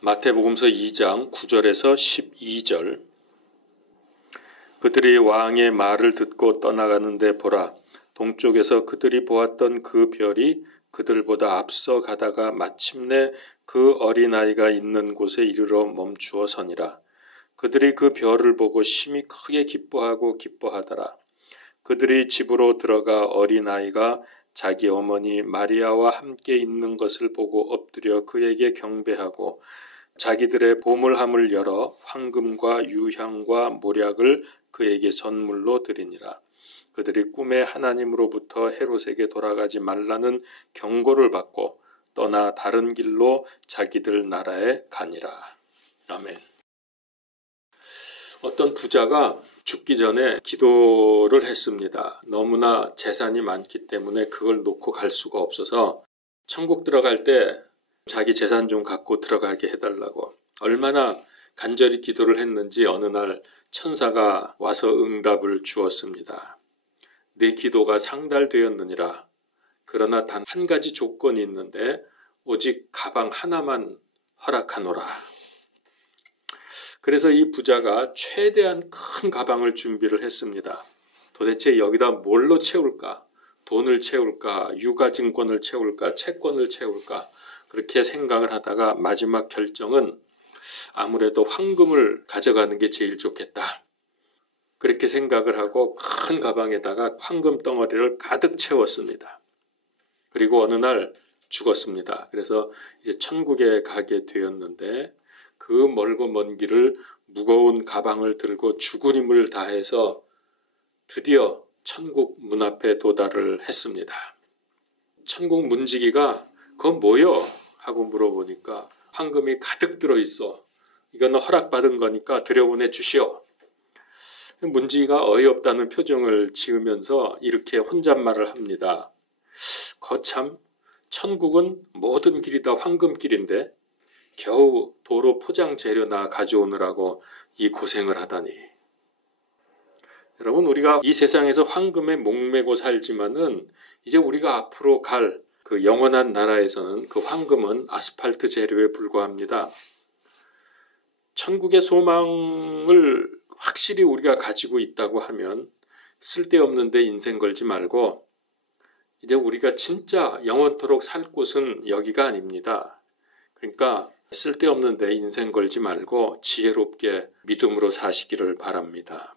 마태복음서 2장 9절에서 12절. 그들이 왕의 말을 듣고 떠나가는데 보라, 동쪽에서 그들이 보았던 그 별이 그들보다 앞서 가다가 마침내 그 어린아이가 있는 곳에 이르러 멈추어 서니라. 그들이 그 별을 보고 심히 크게 기뻐하더라. 그들이 집으로 들어가 어린아이가 자기 어머니 마리아와 함께 있는 것을 보고 엎드려 그에게 경배하고 자기들의 보물함을 열어 황금과 유향과 몰약을 그에게 선물로 드리니라. 그들이 꿈에 하나님으로부터 헤롯에게 돌아가지 말라는 경고를 받고 떠나 다른 길로 자기들 나라에 가니라. 아멘. 어떤 부자가 죽기 전에 기도를 했습니다. 너무나 재산이 많기 때문에 그걸 놓고 갈 수가 없어서 천국 들어갈 때 자기 재산 좀 갖고 들어가게 해달라고 얼마나 간절히 기도를 했는지 어느 날 천사가 와서 응답을 주었습니다. 내 기도가 상달되었느니라. 그러나 단 한 가지 조건이 있는데 오직 가방 하나만 허락하노라. 그래서 이 부자가 최대한 큰 가방을 준비를 했습니다. 도대체 여기다 뭘로 채울까? 돈을 채울까? 유가증권을 채울까? 채권을 채울까? 그렇게 생각을 하다가 마지막 결정은 아무래도 황금을 가져가는 게 제일 좋겠다. 그렇게 생각을 하고 큰 가방에다가 황금 덩어리를 가득 채웠습니다. 그리고 어느 날 죽었습니다. 그래서 이제 천국에 가게 되었는데 그 멀고 먼 길을 무거운 가방을 들고 죽은 힘을 다해서 드디어 천국 문 앞에 도달을 했습니다. 천국 문지기가 그건 뭐요? 하고 물어보니까 황금이 가득 들어있어. 이거는 허락받은 거니까 들여보내 주시오. 문지기가 어이없다는 표정을 지으면서 이렇게 혼잣말을 합니다. 거참 천국은 모든 길이 다 황금길인데 겨우 도로 포장 재료나 가져오느라고 이 고생을 하다니. 여러분, 우리가 이 세상에서 황금에 목매고 살지만은 이제 우리가 앞으로 갈 그 영원한 나라에서는 그 황금은 아스팔트 재료에 불과합니다. 천국의 소망을 확실히 우리가 가지고 있다고 하면 쓸데없는 데 인생 걸지 말고 이제 우리가 진짜 영원토록 살 곳은 여기가 아닙니다. 그러니까 쓸데없는 데 인생 걸지 말고 지혜롭게 믿음으로 사시기를 바랍니다.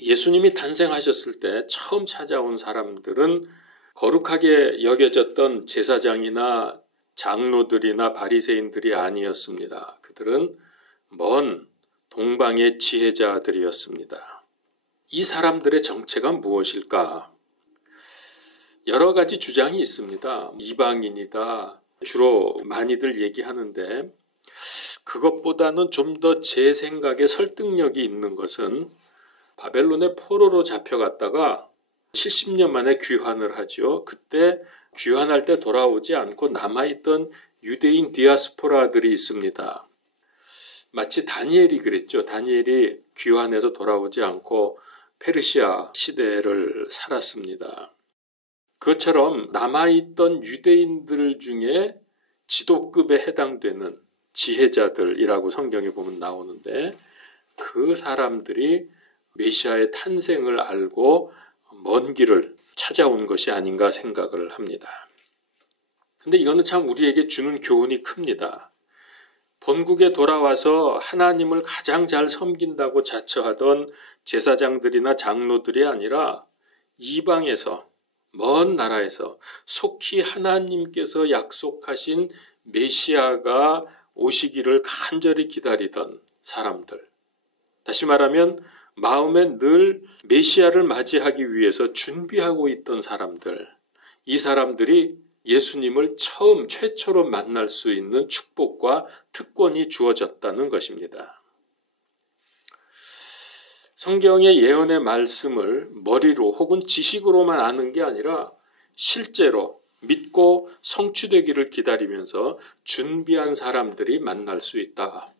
예수님이 탄생하셨을 때 처음 찾아온 사람들은 거룩하게 여겨졌던 제사장이나 장로들이나 바리새인들이 아니었습니다. 그들은 먼 동방의 지혜자들이었습니다. 이 사람들의 정체가 무엇일까? 여러 가지 주장이 있습니다. 이방인이다. 주로 많이들 얘기하는데 그것보다는 좀 더 제 생각에 설득력이 있는 것은 바벨론의 포로로 잡혀갔다가 70년 만에 귀환을 하죠. 그때 귀환할 때 돌아오지 않고 남아있던 유대인 디아스포라들이 있습니다. 마치 다니엘이 그랬죠. 다니엘이 귀환해서 돌아오지 않고 페르시아 시대를 살았습니다. 그것처럼 남아있던 유대인들 중에 지도급에 해당되는 지혜자들이라고 성경에 보면 나오는데 그 사람들이 메시아의 탄생을 알고 먼 길을 찾아온 것이 아닌가 생각을 합니다. 근데 이거는 참 우리에게 주는 교훈이 큽니다. 본국에 돌아와서 하나님을 가장 잘 섬긴다고 자처하던 제사장들이나 장로들이 아니라 이방에서 먼 나라에서 속히 하나님께서 약속하신 메시아가 오시기를 간절히 기다리던 사람들. 다시 말하면 마음에 늘 메시아를 맞이하기 위해서 준비하고 있던 사람들. 이 사람들이 예수님을 최초로 만날 수 있는 축복과 특권이 주어졌다는 것입니다. 성경의 예언의 말씀을 머리로 혹은 지식으로만 아는 게 아니라 실제로 믿고 성취되기를 기다리면서 준비한 사람들이 만날 수 있다.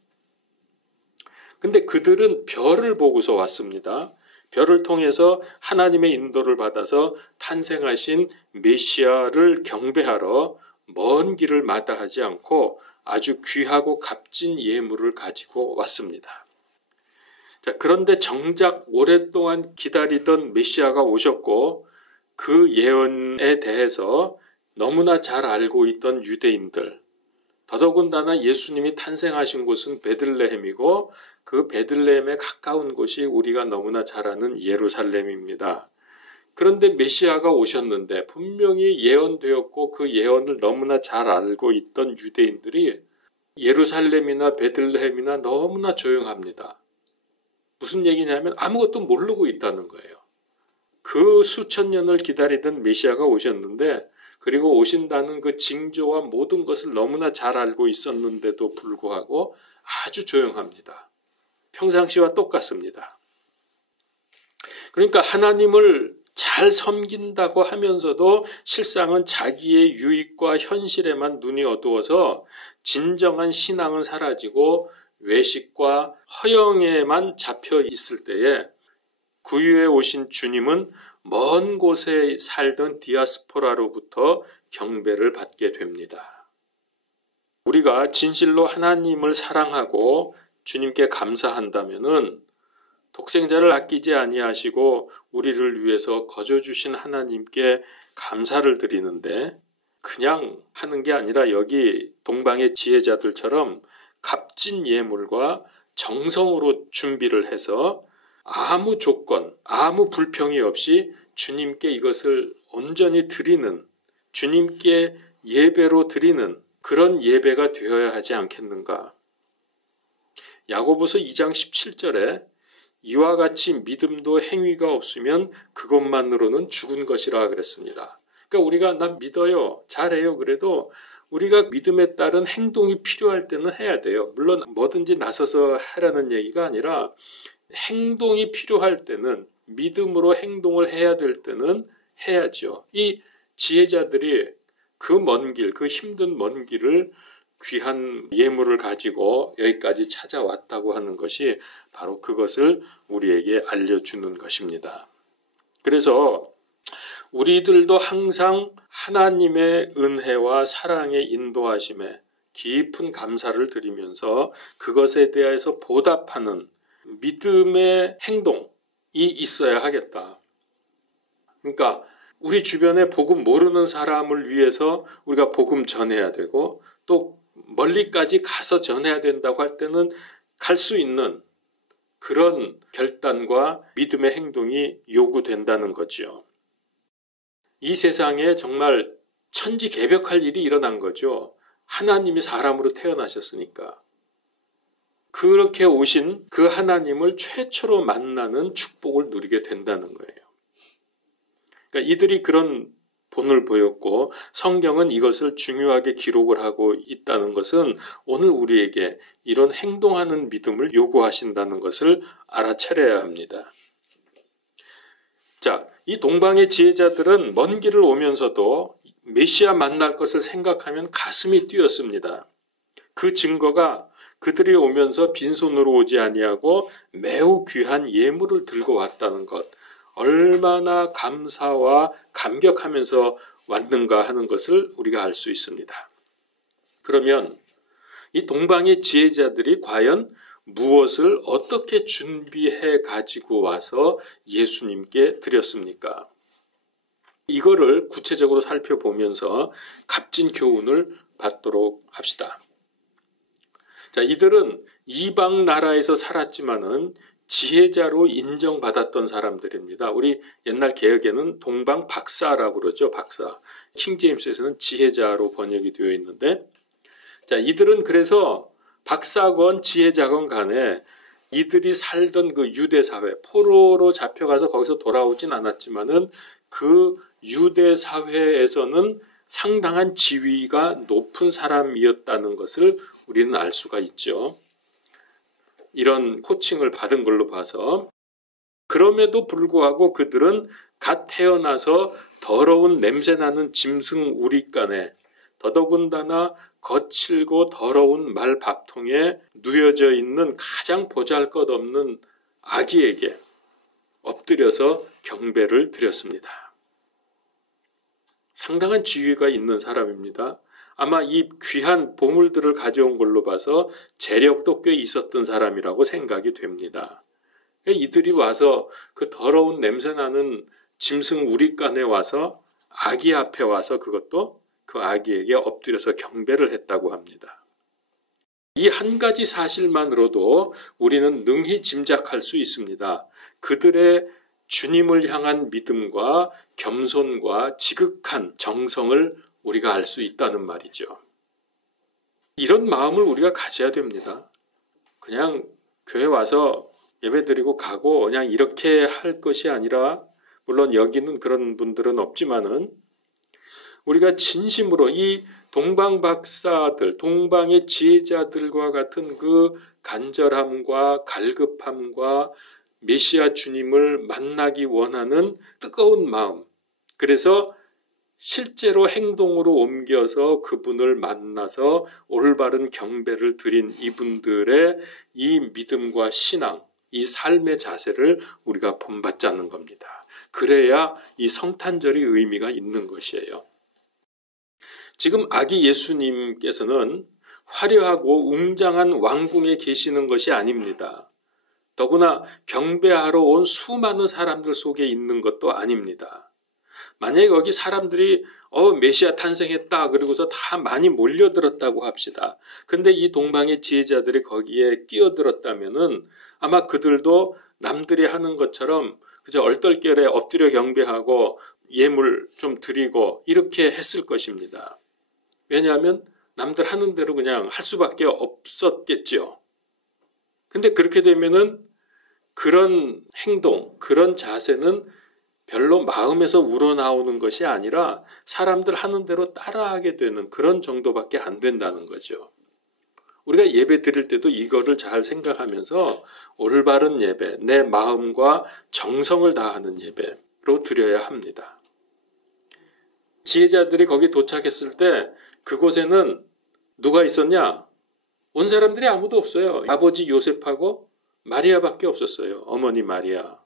근데 그들은 별을 보고서 왔습니다. 별을 통해서 하나님의 인도를 받아서 탄생하신 메시아를 경배하러 먼 길을 마다하지 않고 아주 귀하고 값진 예물을 가지고 왔습니다. 자, 그런데 정작 오랫동안 기다리던 메시아가 오셨고 그 예언에 대해서 너무나 잘 알고 있던 유대인들, 더더군다나 예수님이 탄생하신 곳은 베들레헴이고 그 베들레헴에 가까운 곳이 우리가 너무나 잘 아는 예루살렘입니다. 그런데 메시아가 오셨는데 분명히 예언되었고 그 예언을 너무나 잘 알고 있던 유대인들이 예루살렘이나 베들레헴이나 너무나 조용합니다. 무슨 얘기냐면 아무것도 모르고 있다는 거예요. 그 수천 년을 기다리던 메시아가 오셨는데 그리고 오신다는 그 징조와 모든 것을 너무나 잘 알고 있었는데도 불구하고 아주 조용합니다. 평상시와 똑같습니다. 그러니까 하나님을 잘 섬긴다고 하면서도 실상은 자기의 유익과 현실에만 눈이 어두워서 진정한 신앙은 사라지고 외식과 허영에만 잡혀 있을 때에 구유에 오신 주님은 먼 곳에 살던 디아스포라로부터 경배를 받게 됩니다. 우리가 진실로 하나님을 사랑하고 주님께 감사한다면은 독생자를 아끼지 아니하시고 우리를 위해서 거저 주신 하나님께 감사를 드리는데 그냥 하는 게 아니라 여기 동방의 지혜자들처럼 값진 예물과 정성으로 준비를 해서 아무 조건, 아무 불평이 없이 주님께 이것을 온전히 드리는, 주님께 예배로 드리는 그런 예배가 되어야 하지 않겠는가. 야고보서 2장 17절에 이와 같이 믿음도 행위가 없으면 그것만으로는 죽은 것이라 그랬습니다. 그러니까 우리가 나 믿어요, 잘해요 그래도 우리가 믿음에 따른 행동이 필요할 때는 해야 돼요. 물론 뭐든지 나서서 하라는 얘기가 아니라 행동이 필요할 때는 믿음으로 행동을 해야 될 때는 해야죠. 이 지혜자들이 그 먼 길, 그 힘든 먼 길을 귀한 예물을 가지고 여기까지 찾아왔다고 하는 것이 바로 그것을 우리에게 알려주는 것입니다. 그래서 우리들도 항상 하나님의 은혜와 사랑의 인도하심에 깊은 감사를 드리면서 그것에 대해서 보답하는 믿음의 행동이 있어야 하겠다. 그러니까 우리 주변에 복음 모르는 사람을 위해서 우리가 복음 전해야 되고 또 멀리까지 가서 전해야 된다고 할 때는 갈 수 있는 그런 결단과 믿음의 행동이 요구된다는 거죠. 이 세상에 정말 천지개벽할 일이 일어난 거죠. 하나님이 사람으로 태어나셨으니까. 그렇게 오신 그 하나님을 최초로 만나는 축복을 누리게 된다는 거예요. 그러니까 이들이 그런 본을 보였고 성경은 이것을 중요하게 기록을 하고 있다는 것은 오늘 우리에게 이런 행동하는 믿음을 요구하신다는 것을 알아차려야 합니다. 자, 이 동방의 지혜자들은 먼 길을 오면서도 메시아 만날 것을 생각하면 가슴이 뛰었습니다. 그 증거가 그들이 오면서 빈손으로 오지 아니하고 매우 귀한 예물을 들고 왔다는 것, 얼마나 감사와 감격하면서 왔는가 하는 것을 우리가 알 수 있습니다. 그러면 이 동방의 지혜자들이 과연 무엇을 어떻게 준비해 가지고 와서 예수님께 드렸습니까? 이거를 구체적으로 살펴보면서 값진 교훈을 받도록 합시다. 자, 이들은 이방 나라에서 살았지만은 지혜자로 인정받았던 사람들입니다. 우리 옛날 개역에는 동방 박사라고 그러죠. 박사. 킹제임스에서는 지혜자로 번역이 되어 있는데, 자, 이들은 그래서 박사건 지혜자건 간에 이들이 살던 그 유대 사회, 포로로 잡혀가서 거기서 돌아오진 않았지만은 그 유대 사회에서는 상당한 지위가 높은 사람이었다는 것을 우리는 알 수가 있죠. 이런 코칭을 받은 걸로 봐서. 그럼에도 불구하고 그들은 갓 태어나서 더러운 냄새나는 짐승 우리간에 더더군다나 거칠고 더러운 말밥통에 누여져 있는 가장 보잘것없는 아기에게 엎드려서 경배를 드렸습니다. 상당한 지위가 있는 사람입니다. 아마 이 귀한 보물들을 가져온 걸로 봐서 재력도 꽤 있었던 사람이라고 생각이 됩니다. 이들이 와서 그 더러운 냄새나는 짐승 우리간에 와서 아기 앞에 와서 그것도 그 아기에게 엎드려서 경배를 했다고 합니다. 이 한 가지 사실만으로도 우리는 능히 짐작할 수 있습니다. 그들의 주님을 향한 믿음과 겸손과 지극한 정성을 우리가 알 수 있다는 말이죠. 이런 마음을 우리가 가져야 됩니다. 그냥 교회 와서 예배드리고 가고 그냥 이렇게 할 것이 아니라, 물론 여기는 그런 분들은 없지만은 우리가 진심으로 이 동방박사들, 동방의 지혜자들과 같은 그 간절함과 갈급함과 메시아 주님을 만나기 원하는 뜨거운 마음, 그래서 실제로 행동으로 옮겨서 그분을 만나서 올바른 경배를 드린 이분들의 이 믿음과 신앙, 이 삶의 자세를 우리가 본받자는 겁니다. 그래야 이 성탄절이 의미가 있는 것이에요. 지금 아기 예수님께서는 화려하고 웅장한 왕궁에 계시는 것이 아닙니다. 더구나 경배하러 온 수많은 사람들 속에 있는 것도 아닙니다. 만약에 거기 사람들이 메시아 탄생했다 그러고서 다 많이 몰려들었다고 합시다. 근데 이 동방의 지혜자들이 거기에 끼어들었다면은 아마 그들도 남들이 하는 것처럼 그저 얼떨결에 엎드려 경배하고 예물 좀 드리고 이렇게 했을 것입니다. 왜냐하면 남들 하는 대로 그냥 할 수밖에 없었겠죠. 근데 그렇게 되면은 그런 행동, 그런 자세는 별로 마음에서 우러나오는 것이 아니라 사람들 하는 대로 따라하게 되는 그런 정도밖에 안 된다는 거죠. 우리가 예배 드릴 때도 이거를 잘 생각하면서 올바른 예배, 내 마음과 정성을 다하는 예배로 드려야 합니다. 지혜자들이 거기 도착했을 때 그곳에는 누가 있었냐? 온 사람들이 아무도 없어요. 아버지 요셉하고 마리아밖에 없었어요. 어머니 마리아.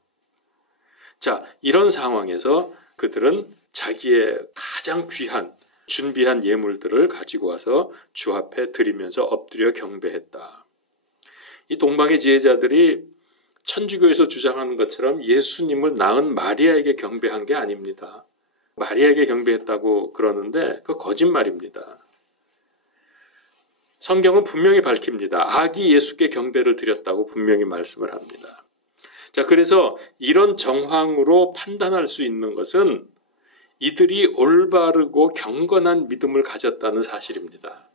자, 이런 상황에서 그들은 자기의 가장 귀한 준비한 예물들을 가지고 와서 주 앞에 드리면서 엎드려 경배했다. 이 동방의 지혜자들이 천주교에서 주장하는 것처럼 예수님을 낳은 마리아에게 경배한 게 아닙니다. 마리아에게 경배했다고 그러는데 그거 거짓말입니다. 성경은 분명히 밝힙니다. 아기 예수께 경배를 드렸다고 분명히 말씀을 합니다. 자, 그래서 이런 정황으로 판단할 수 있는 것은 이들이 올바르고 경건한 믿음을 가졌다는 사실입니다.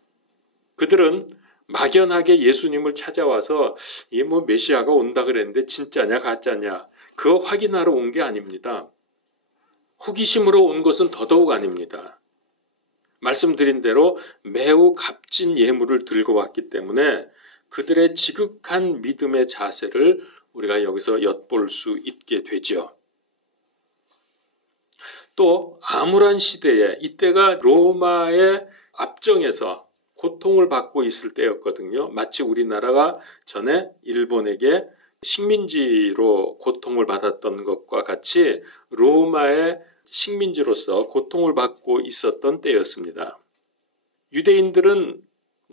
그들은 막연하게 예수님을 찾아와서 이 메시아가 온다 그랬는데 진짜냐 가짜냐 그거 확인하러 온 게 아닙니다. 호기심으로 온 것은 더더욱 아닙니다. 말씀드린 대로 매우 값진 예물을 들고 왔기 때문에 그들의 지극한 믿음의 자세를 우리가 여기서 엿볼 수 있게 되죠. 또 암울한 시대에 이때가 로마의 압정에서 고통을 받고 있을 때였거든요. 마치 우리나라가 전에 일본에게 식민지로 고통을 받았던 것과 같이 로마의 식민지로서 고통을 받고 있었던 때였습니다. 유대인들은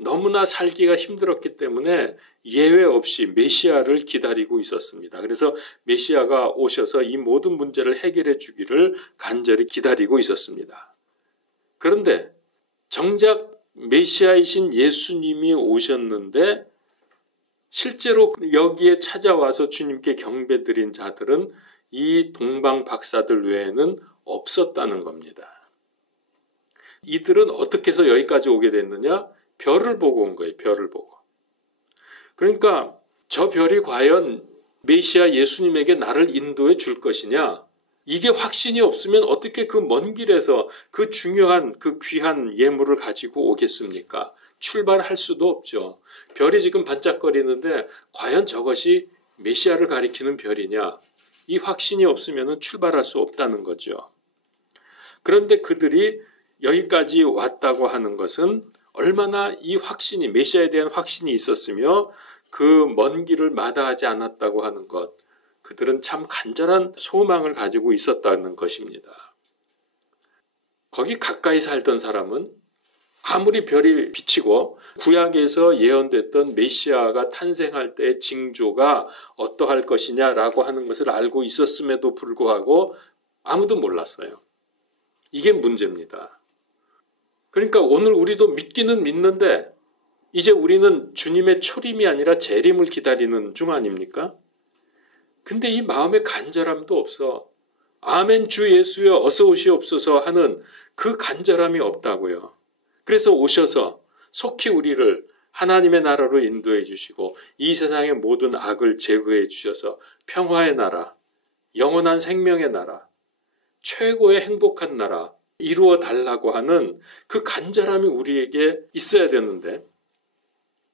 너무나 살기가 힘들었기 때문에 예외 없이 메시아를 기다리고 있었습니다. 그래서 메시아가 오셔서 이 모든 문제를 해결해 주기를 간절히 기다리고 있었습니다. 그런데 정작 메시아이신 예수님이 오셨는데 실제로 여기에 찾아와서 주님께 경배드린 자들은 이 동방 박사들 외에는 없었다는 겁니다. 이들은 어떻게 해서 여기까지 오게 됐느냐? 별을 보고 온 거예요. 별을 보고. 그러니까 저 별이 과연 메시아 예수님에게 나를 인도해 줄 것이냐? 이게 확신이 없으면 어떻게 그 먼 길에서 그 중요한 그 귀한 예물을 가지고 오겠습니까? 출발할 수도 없죠. 별이 지금 반짝거리는데 과연 저것이 메시아를 가리키는 별이냐? 이 확신이 없으면 출발할 수 없다는 거죠. 그런데 그들이 여기까지 왔다고 하는 것은 얼마나 이 확신이 메시아에 대한 확신이 있었으며 그 먼 길을 마다하지 않았다고 하는 것, 그들은 참 간절한 소망을 가지고 있었다는 것입니다. 거기 가까이 살던 사람은 아무리 별이 비치고 구약에서 예언됐던 메시아가 탄생할 때의 징조가 어떠할 것이냐라고 하는 것을 알고 있었음에도 불구하고 아무도 몰랐어요. 이게 문제입니다. 그러니까 오늘 우리도 믿기는 믿는데 이제 우리는 주님의 초림이 아니라 재림을 기다리는 중 아닙니까? 근데 이 마음의 간절함도 없어. 아멘 주 예수여 어서 오시옵소서 하는 그 간절함이 없다고요. 그래서 오셔서 속히 우리를 하나님의 나라로 인도해 주시고 이 세상의 모든 악을 제거해 주셔서 평화의 나라, 영원한 생명의 나라, 최고의 행복한 나라 이루어 달라고 하는 그 간절함이 우리에게 있어야 되는데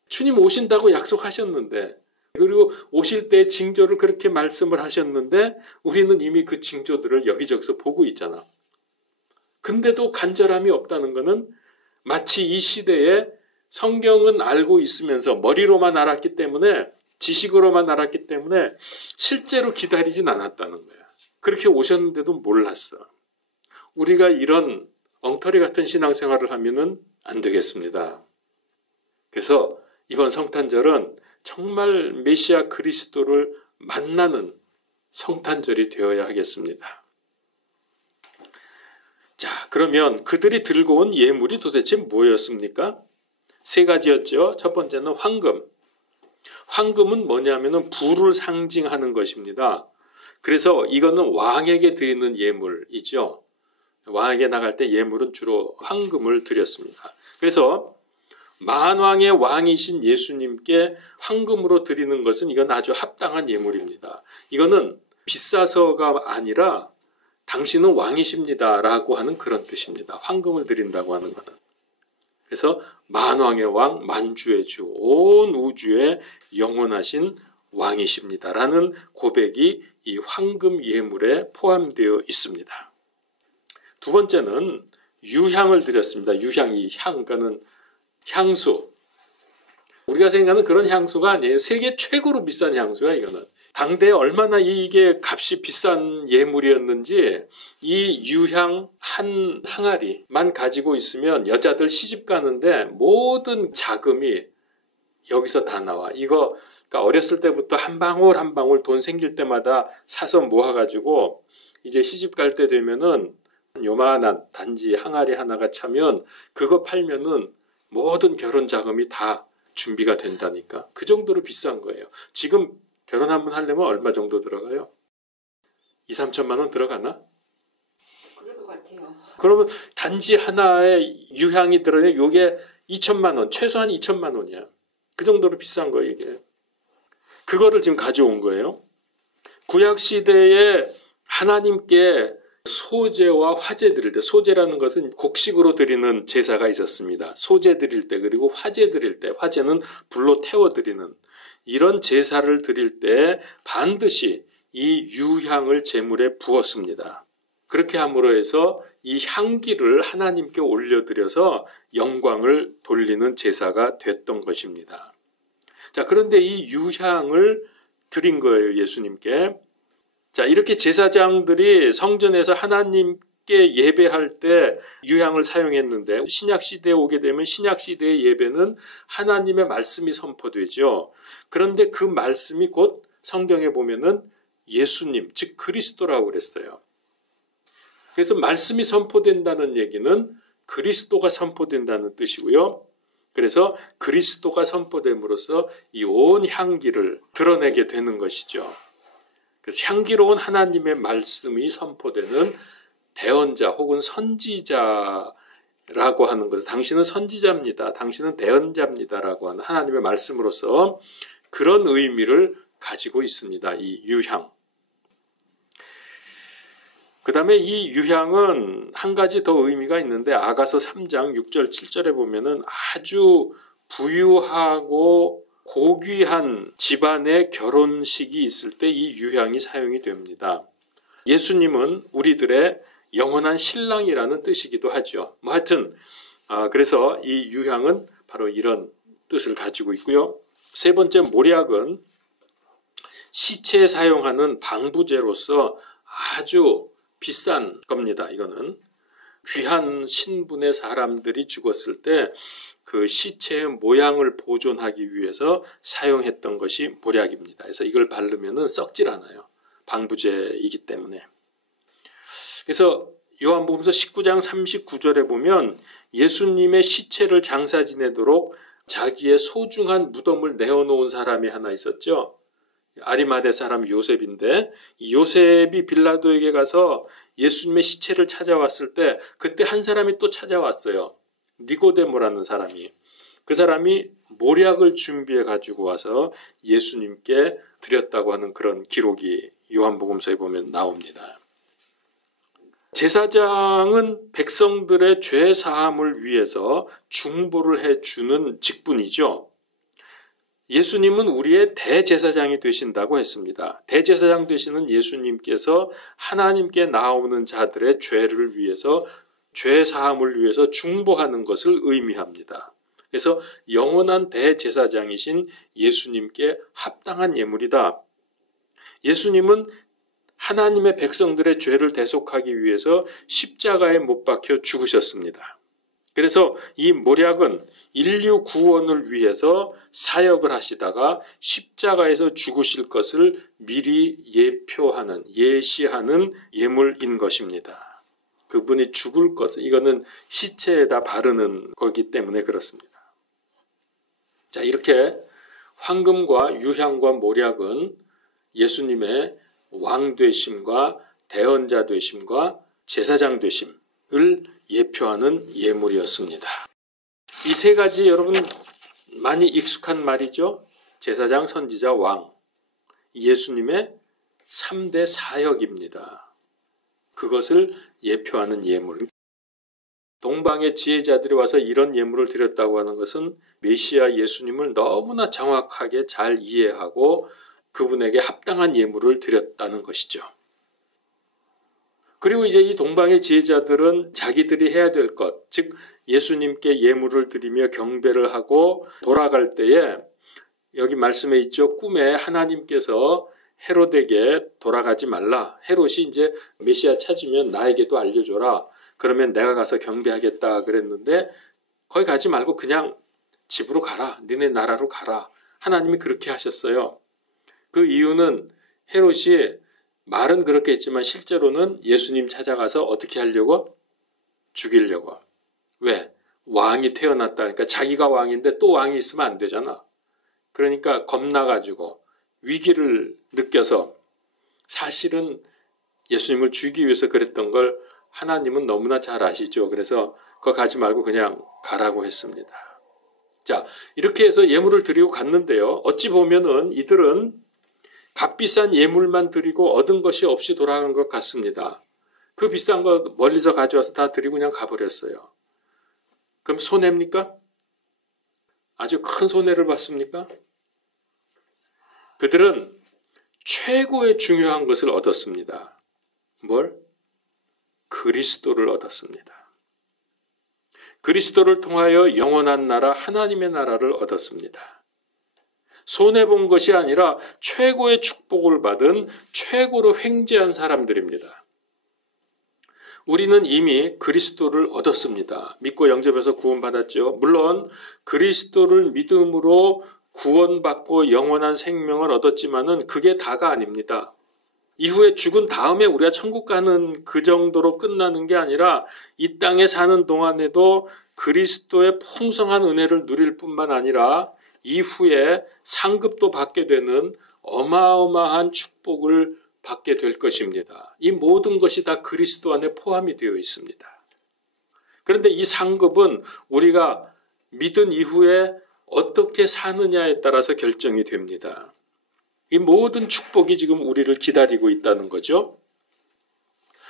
주님 오신다고 약속하셨는데 그리고 오실 때 징조를 그렇게 말씀을 하셨는데 우리는 이미 그 징조들을 여기저기서 보고 있잖아. 근데도 간절함이 없다는 것은 마치 이 시대에 성경은 알고 있으면서 머리로만 알았기 때문에 지식으로만 알았기 때문에 실제로 기다리진 않았다는 거야. 그렇게 오셨는데도 몰랐어. 우리가 이런 엉터리 같은 신앙생활을 하면은 안 되겠습니다. 그래서 이번 성탄절은 정말 메시아 그리스도를 만나는 성탄절이 되어야 하겠습니다. 자, 그러면 그들이 들고 온 예물이 도대체 뭐였습니까? 세 가지였죠. 첫 번째는 황금. 황금은 뭐냐면은 부를 상징하는 것입니다. 그래서 이거는 왕에게 드리는 예물이죠. 왕에게 나갈 때 예물은 주로 황금을 드렸습니다. 그래서 만왕의 왕이신 예수님께 황금으로 드리는 것은 이건 아주 합당한 예물입니다. 이거는 비싸서가 아니라 당신은 왕이십니다 라고 하는 그런 뜻입니다. 황금을 드린다고 하는 것은. 그래서 만왕의 왕, 만주의 주, 온 우주의 영원하신 왕이십니다 라는 고백이 이 황금 예물에 포함되어 있습니다. 두 번째는 유향을 드렸습니다. 유향, 이 향, 그러니까는 향수. 우리가 생각하는 그런 향수가 아니에요. 세계 최고로 비싼 향수야, 이거는. 당대에 얼마나 이게 값이 비싼 예물이었는지 이 유향 한 항아리만 가지고 있으면 여자들 시집 가는데 모든 자금이 여기서 다 나와. 이거 그러니까 어렸을 때부터 한 방울 한 방울 돈 생길 때마다 사서 모아가지고 이제 시집 갈 때 되면은 요만한 단지 항아리 하나가 차면 그거 팔면은 모든 결혼 자금이 다 준비가 된다니까. 그 정도로 비싼 거예요. 지금 결혼 한번 하려면 얼마 정도 들어가요? 2, 3천만 원 들어가나? 그럴 것 같아요. 그러면 단지 하나에 유향이 들어있는 요게 2천만 원, 최소한 2천만 원이야. 그 정도로 비싼 거예요, 이게. 그거를 지금 가져온 거예요. 구약 시대에 하나님께 소제와 화제 드릴 때, 소제라는 것은 곡식으로 드리는 제사가 있었습니다. 소제 드릴 때, 그리고 화제 드릴 때, 화제는 불로 태워 드리는 이런 제사를 드릴 때 반드시 이 유향을 제물에 부었습니다. 그렇게 함으로 해서 이 향기를 하나님께 올려드려서 영광을 돌리는 제사가 됐던 것입니다. 자, 그런데 이 유향을 드린 거예요, 예수님께. 자, 이렇게 제사장들이 성전에서 하나님께 예배할 때 유향을 사용했는데 신약 시대에 오게 되면 신약 시대의 예배는 하나님의 말씀이 선포되죠. 그런데 그 말씀이 곧 성경에 보면은 예수님, 즉 그리스도라고 그랬어요. 그래서 말씀이 선포된다는 얘기는 그리스도가 선포된다는 뜻이고요. 그래서 그리스도가 선포됨으로써 이 온 향기를 드러내게 되는 것이죠. 그래서 향기로운 하나님의 말씀이 선포되는 대언자 혹은 선지자라고 하는 것은 당신은 선지자입니다. 당신은 대언자입니다라고 하는 하나님의 말씀으로서 그런 의미를 가지고 있습니다. 이 유향. 그 다음에 이 유향은 한 가지 더 의미가 있는데 아가서 3장 6절 7절에 보면은 아주 부유하고 고귀한 집안의 결혼식이 있을 때 이 유향이 사용이 됩니다. 예수님은 우리들의 영원한 신랑이라는 뜻이기도 하죠. 뭐 하여튼 그래서 이 유향은 바로 이런 뜻을 가지고 있고요. 세 번째 모략은 시체에 사용하는 방부제로서 아주 비싼 겁니다. 이거는 귀한 신분의 사람들이 죽었을 때 그 시체의 모양을 보존하기 위해서 사용했던 것이 모략입니다. 그래서 이걸 바르면은 썩질 않아요. 방부제이기 때문에. 그래서 요한복음서 19장 39절에 보면 예수님의 시체를 장사 지내도록 자기의 소중한 무덤을 내어놓은 사람이 하나 있었죠. 아리마대 사람 요셉인데, 이 요셉이 빌라도에게 가서 예수님의 시체를 찾아왔을 때 그때 한 사람이 또 찾아왔어요. 니고데모라는 사람이. 그 사람이 모략을 준비해 가지고 와서 예수님께 드렸다고 하는 그런 기록이 요한복음서에 보면 나옵니다. 제사장은 백성들의 죄 사함을 위해서 중보를 해주는 직분이죠. 예수님은 우리의 대제사장이 되신다고 했습니다. 대제사장 되시는 예수님께서 하나님께 나오는 자들의 죄를 위해서, 죄 사함을 위해서 중보하는 것을 의미합니다. 그래서 영원한 대제사장이신 예수님께 합당한 예물이다. 예수님은 하나님의 백성들의 죄를 대속하기 위해서 십자가에 못 박혀 죽으셨습니다. 그래서 이 모략은 인류 구원을 위해서 사역을 하시다가 십자가에서 죽으실 것을 미리 예표하는, 예시하는 예물인 것입니다. 그분이 죽을 것을, 이거는 시체에다 바르는 거기 때문에 그렇습니다. 자, 이렇게 황금과 유향과 모략은 예수님의 왕 되심과 대언자 되심과 제사장 되심을 예표하는 예물이었습니다. 이 세 가지 여러분 많이 익숙한 말이죠. 제사장, 선지자, 왕. 예수님의 3대 사역입니다. 그것을 예표하는 예물. 동방의 지혜자들이 와서 이런 예물을 드렸다고 하는 것은 메시아 예수님을 너무나 정확하게 잘 이해하고 그분에게 합당한 예물을 드렸다는 것이죠. 그리고 이제 이 동방의 지혜자들은 자기들이 해야 될 것, 즉 예수님께 예물을 드리며 경배를 하고 돌아갈 때에 여기 말씀에 있죠. 꿈에 하나님께서 헤롯에게 돌아가지 말라. 헤롯이 이제 메시아 찾으면 나에게도 알려줘라. 그러면 내가 가서 경배하겠다 그랬는데 거기 가지 말고 그냥 집으로 가라. 너네 나라로 가라. 하나님이 그렇게 하셨어요. 그 이유는 헤롯이 말은 그렇게 했지만 실제로는 예수님 찾아가서 어떻게 하려고? 죽이려고. 왜? 왕이 태어났다. 그러니까 자기가 왕인데 또 왕이 있으면 안 되잖아. 그러니까 겁나가지고 위기를 느껴서 사실은 예수님을 죽이기 위해서 그랬던 걸 하나님은 너무나 잘 아시죠. 그래서 그거 가지 말고 그냥 가라고 했습니다. 자, 이렇게 해서 예물을 드리고 갔는데요. 어찌 보면은 이들은 값비싼 예물만 드리고 얻은 것이 없이 돌아간 것 같습니다. 그 비싼 거 멀리서 가져와서 다 드리고 그냥 가버렸어요. 그럼 손해입니까? 아주 큰 손해를 봤습니까? 그들은 최고의 중요한 것을 얻었습니다. 뭘? 그리스도를 얻었습니다. 그리스도를 통하여 영원한 나라, 하나님의 나라를 얻었습니다. 손해본 것이 아니라 최고의 축복을 받은 최고로 횡재한 사람들입니다. 우리는 이미 그리스도를 얻었습니다. 믿고 영접해서 구원받았죠. 물론 그리스도를 믿음으로 구원받고 영원한 생명을 얻었지만은 그게 다가 아닙니다. 이후에 죽은 다음에 우리가 천국 가는 그 정도로 끝나는 게 아니라 이 땅에 사는 동안에도 그리스도의 풍성한 은혜를 누릴 뿐만 아니라 이후에 상급도 받게 되는 어마어마한 축복을 받게 될 것입니다. 이 모든 것이 다 그리스도 안에 포함이 되어 있습니다. 그런데 이 상급은 우리가 믿은 이후에 어떻게 사느냐에 따라서 결정이 됩니다. 이 모든 축복이 지금 우리를 기다리고 있다는 거죠.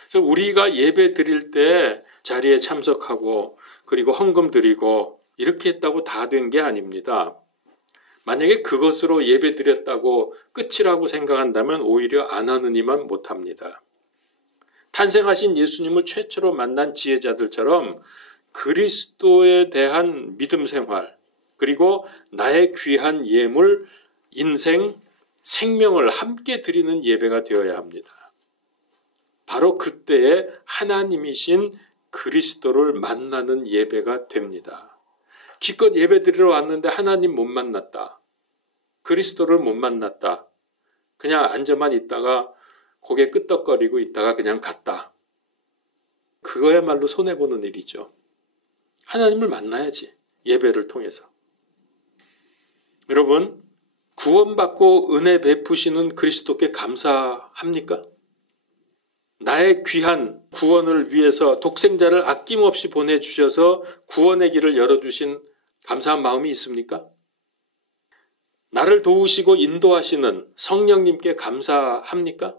그래서 우리가 예배 드릴 때 자리에 참석하고 그리고 헌금 드리고 이렇게 했다고 다 된 게 아닙니다. 만약에 그것으로 예배 드렸다고 끝이라고 생각한다면 오히려 안 하는 이만 못합니다. 탄생하신 예수님을 최초로 만난 지혜자들처럼 그리스도에 대한 믿음 생활 그리고 나의 귀한 예물, 인생, 생명을 함께 드리는 예배가 되어야 합니다. 바로 그때에 하나님이신 그리스도를 만나는 예배가 됩니다. 기껏 예배 드리러 왔는데 하나님 못 만났다. 그리스도를 못 만났다. 그냥 앉아만 있다가 고개 끄덕거리고 있다가 그냥 갔다. 그거야말로 손해보는 일이죠. 하나님을 만나야지. 예배를 통해서. 여러분, 구원받고 은혜 베푸시는 그리스도께 감사합니까? 나의 귀한 구원을 위해서 독생자를 아낌없이 보내주셔서 구원의 길을 열어주신 감사한 마음이 있습니까? 나를 도우시고 인도하시는 성령님께 감사합니까?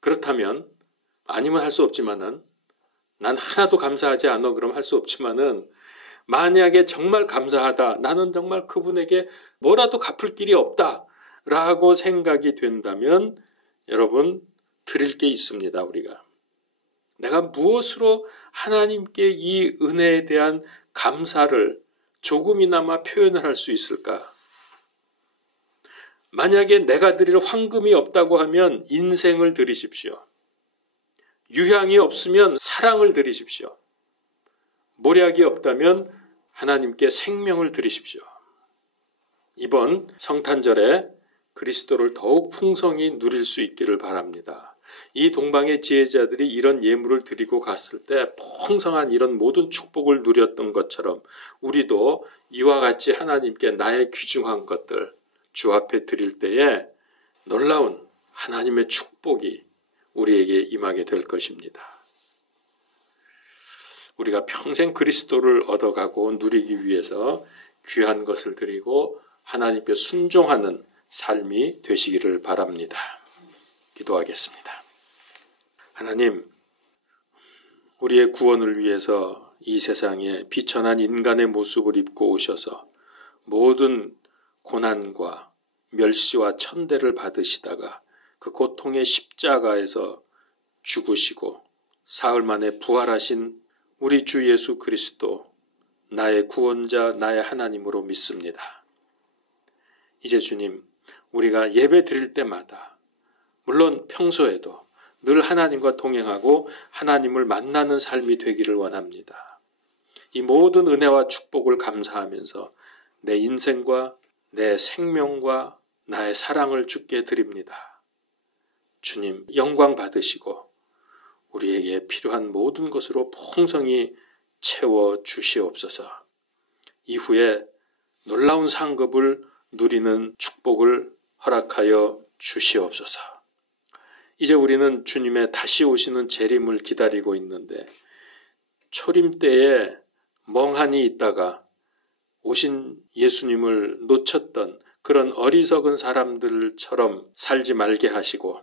그렇다면, 아니면 할 수 없지만은, 난 하나도 감사하지 않아 그럼 할 수 없지만은, 만약에 정말 감사하다, 나는 정말 그분에게 뭐라도 갚을 길이 없다 라고 생각이 된다면 여러분 드릴 게 있습니다. 우리가 내가 무엇으로 하나님께 이 은혜에 대한 감사를 조금이나마 표현을 할 수 있을까? 만약에 내가 드릴 황금이 없다고 하면 인생을 드리십시오. 유향이 없으면 사랑을 드리십시오. 모략이 없다면 하나님께 생명을 드리십시오. 이번 성탄절에 그리스도를 더욱 풍성히 누릴 수 있기를 바랍니다. 이 동방의 지혜자들이 이런 예물을 드리고 갔을 때 풍성한 이런 모든 축복을 누렸던 것처럼 우리도 이와 같이 하나님께 나의 귀중한 것들 주 앞에 드릴 때에 놀라운 하나님의 축복이 우리에게 임하게 될 것입니다. 우리가 평생 그리스도를 얻어가고 누리기 위해서 귀한 것을 드리고 하나님께 순종하는 삶이 되시기를 바랍니다. 기도하겠습니다. 하나님, 우리의 구원을 위해서 이 세상에 비천한 인간의 모습을 입고 오셔서 모든 고난과 멸시와 천대를 받으시다가 그 고통의 십자가에서 죽으시고 사흘 만에 부활하신 우리 주 예수 그리스도, 나의 구원자, 나의 하나님으로 믿습니다. 이제 주님, 우리가 예배 드릴 때마다 물론 평소에도 늘 하나님과 동행하고 하나님을 만나는 삶이 되기를 원합니다. 이 모든 은혜와 축복을 감사하면서 내 인생과 내 생명과 나의 사랑을 주께 드립니다. 주님, 영광 받으시고 우리에게 필요한 모든 것으로 풍성히 채워 주시옵소서. 이후에 놀라운 상급을 누리는 축복을 허락하여 주시옵소서. 이제 우리는 주님의 다시 오시는 재림을 기다리고 있는데 초림 때에 멍하니 있다가 오신 예수님을 놓쳤던 그런 어리석은 사람들처럼 살지 말게 하시고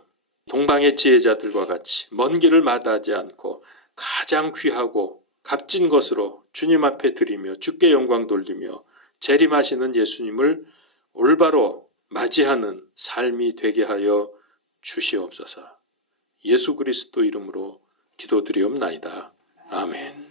동방의 지혜자들과 같이 먼 길을 마다하지 않고 가장 귀하고 값진 것으로 주님 앞에 드리며 주께 영광 돌리며 재림하시는 예수님을 올바로 맞이하는 삶이 되게 하여 주시옵소서. 예수 그리스도 이름으로 기도드리옵나이다. 아멘.